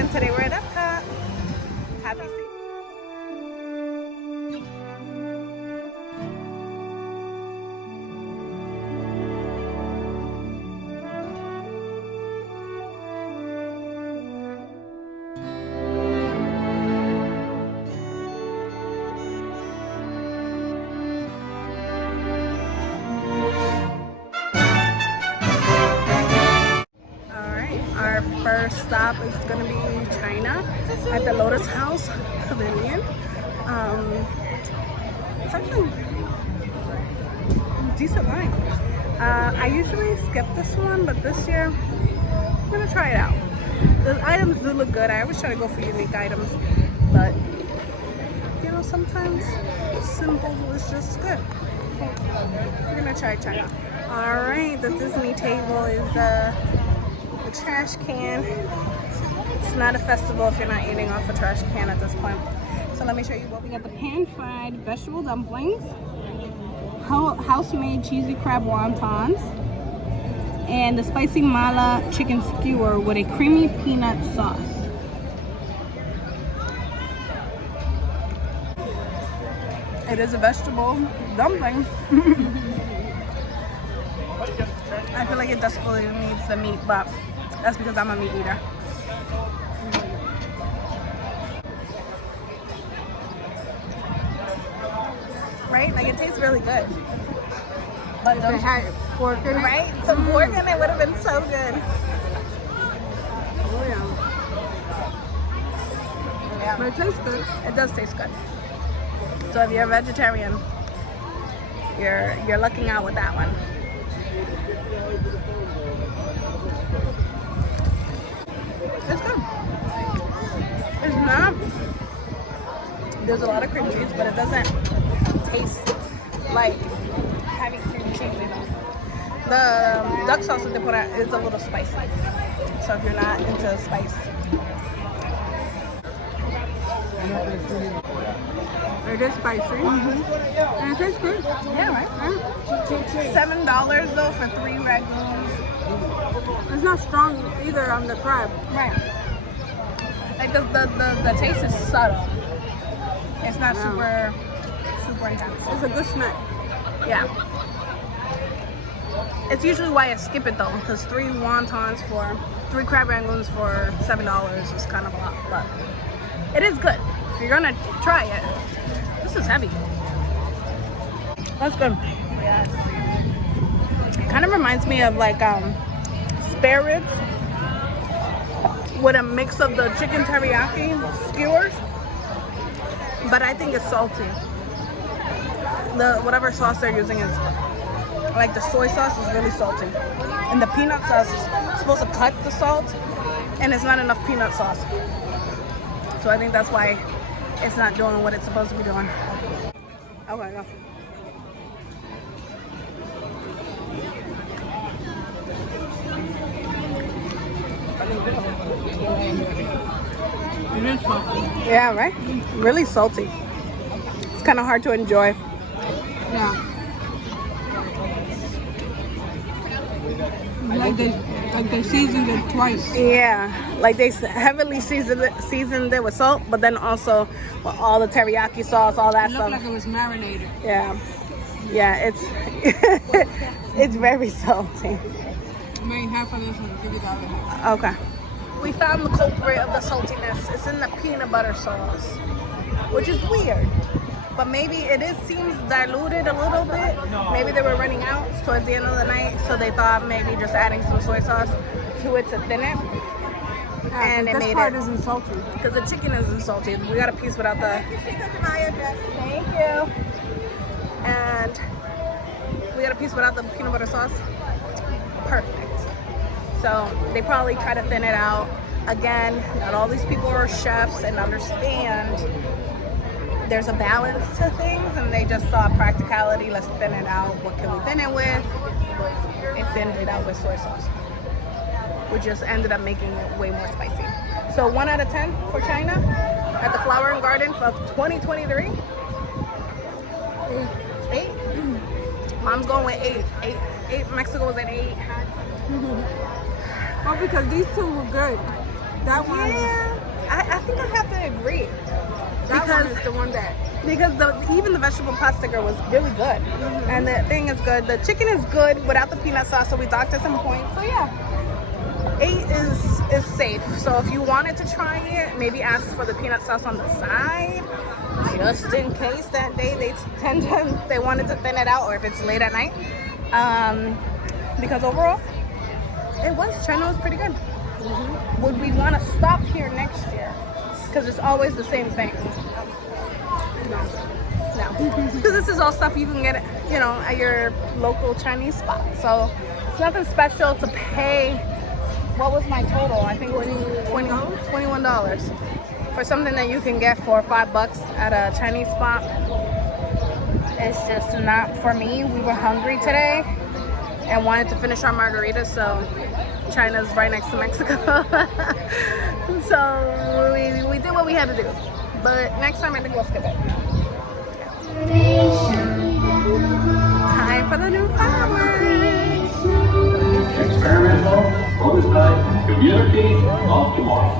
and today we're at Epcot. Happy seat. Our first stop is going to be China at the Lotus House Pavilion. It's actually a decent line. I usually skip this one, but this year I'm going to try it out. The items do look good. I always try to go for unique items, but you know, sometimes simple is just good. We're going to try China. Alright, the Disney table is the trash can. It's not a festival if you're not eating off a trash can at this point. So let me show you what we got. The pan-fried vegetable dumplings, house-made cheesy crab wontons, and the spicy mala chicken skewer with a creamy peanut sauce. It is a vegetable dumpling. I feel like it desperately needs the meat, but that's because I'm a meat eater. Right? Like, it tastes really good. But if it had pork in it. Right? Some pork in it would have been so good. Oh, yeah. But it tastes good. It does taste good. So if you're a vegetarian, you're lucking out with that one. It's good. It's not. There's a lot of cream cheese, but it doesn't taste like heavy cream cheese, you know. The duck sauce that they put out is a little spicy. So if you're not into spice. It is spicy. And it tastes good. Yeah, right? $7 though for 3 ragoons. It's not strong either on the crab. Right. Like the taste is subtle. It's not super intense. It's a good snack. Yeah. It's usually why I skip it though, because 3 wontons for 3 crab rangoons for $7 is kind of a lot, but it is good. If you're gonna try it, this is heavy. That's good. Yeah. Kind of reminds me of like spare ribs with a mix of the chicken teriyaki skewers, but I think it's salty. The whatever sauce they're using is like the soy sauce is really salty, and the peanut sauce is supposed to cut the salt, and it's not enough peanut sauce. So I think that's why it's not doing what it's supposed to be doing. Okay, go. It is salty. Yeah, right? Really salty. It's kind of hard to enjoy. Yeah. Like they seasoned it twice. Yeah, like they heavily seasoned it with salt, but then also with all the teriyaki sauce, all that stuff. It looked like it was marinated. Yeah, yeah, it's it's very salty. I made half of this and give it the other half. Okay. We found the culprit of the saltiness. It's in the peanut butter sauce, which is weird. But maybe seems diluted a little bit. Maybe they were running out towards the end of the night, so they thought maybe just adding some soy sauce to it to thin it. Yeah, and it made it. This part isn't salty. Because the chicken isn't salty. We got a piece without the... Thank you. And we got a piece without the peanut butter sauce. Perfect. So they probably try to thin it out. Again, not all these people are chefs and understand there's a balance to things, and they just saw practicality. Let's thin it out. What can we thin it with? They thinned it out with soy sauce, which just ended up making it way more spicy. So 1 out of 10 for China at the Flower and Garden of 2023. 8. Mom's going with 8. 8. Mexico was at 8. Oh, because these two were good. That one. Yeah, I think I have to agree. That one is the one that. Because even the vegetable pasta was really good. And the thing is good. The chicken is good without the peanut sauce, so we docked at some point. So yeah, 8 is safe. So if you wanted to try it, maybe ask for the peanut sauce on the side, just in case that day they wanted to thin it out, or if it's late at night. Because overall, China was pretty good. Would we want to stop here next year? Because it's always the same thing. No. Because this is all stuff you can get, at your local Chinese spot. So it's nothing special to pay. What was my total? I think it was $21 for something that you can get for $5 at a Chinese spot. It's just not for me. We were hungry today and wanted to finish our margaritas, so China's right next to Mexico. So we did what we had to do. But next time I think we'll skip it. Time for the new fireworks. Experimental, prototype, community of tomorrow.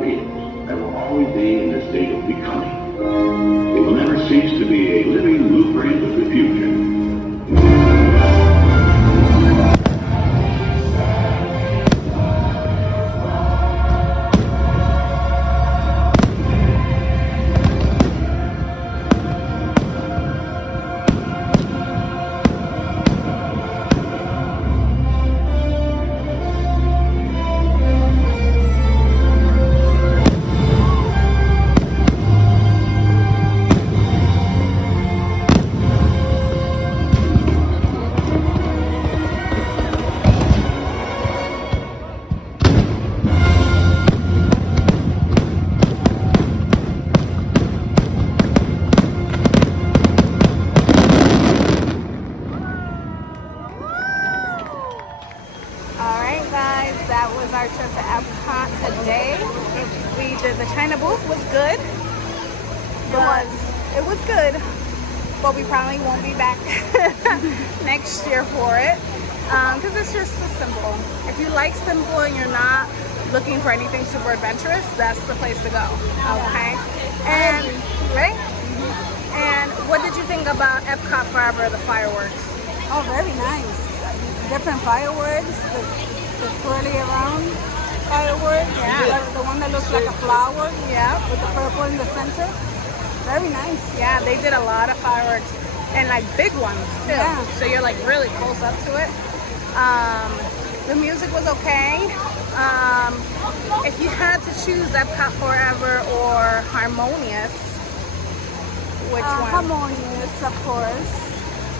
beings that will always be in the state of becoming. It will never cease to be a living blueprint of the future. That was our trip to Epcot today. We did the China booth, was good. It was good, but we probably won't be back next year for it because it's just so simple. If you like simple and you're not looking for anything super adventurous, that's the place to go. Okay, and right. And what did you think about Epcot Forever, the fireworks? Oh, very nice. Different fireworks. The twirly around fireworks. Yeah. The one that looks like a flower. Yeah. With the purple in the center. Very nice. Yeah, they did a lot of fireworks and like big ones too. Yeah. So you're like really close up to it. The music was okay. If you had to choose Epcot Forever or Harmonious, which one? Harmonious, of course.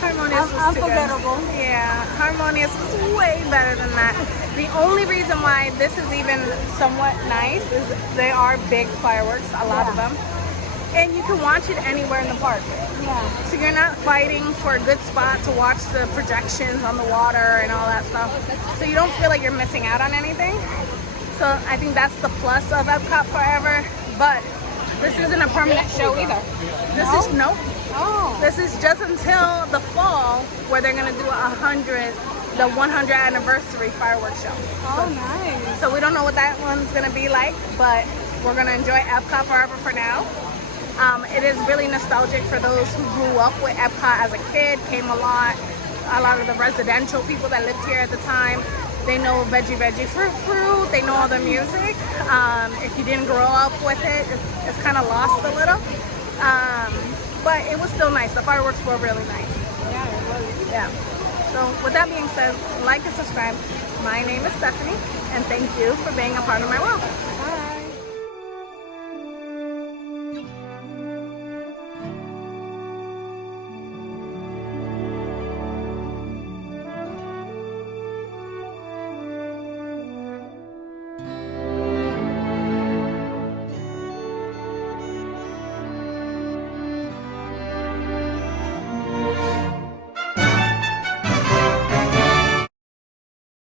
Harmonious was unforgettable. Too good. Yeah, Harmonious was way better than that. The only reason why this is even somewhat nice is they are big fireworks, a lot of them. And you can watch it anywhere in the park. Yeah. So you're not fighting for a good spot to watch the projections on the water and all that stuff. So you don't feel like you're missing out on anything. So I think that's the plus of Epcot Forever. But this isn't a permanent show either. This is just until the fall where they're gonna do the 100 anniversary fireworks show. Oh, nice. So we don't know what that one's gonna be like, but we're gonna enjoy Epcot Forever for now. It is really nostalgic for those who grew up with Epcot as a kid, came a lot of the residential people that lived here at the time. They know Veggie Veggie Fruit Fruit, they know all the music. If you didn't grow up with it, it's kind of lost a little. But it was still nice. The fireworks were really nice. Yeah, it was. Yeah. So with that being said, like and subscribe. My name is Stephanie, and thank you for being a part of my world.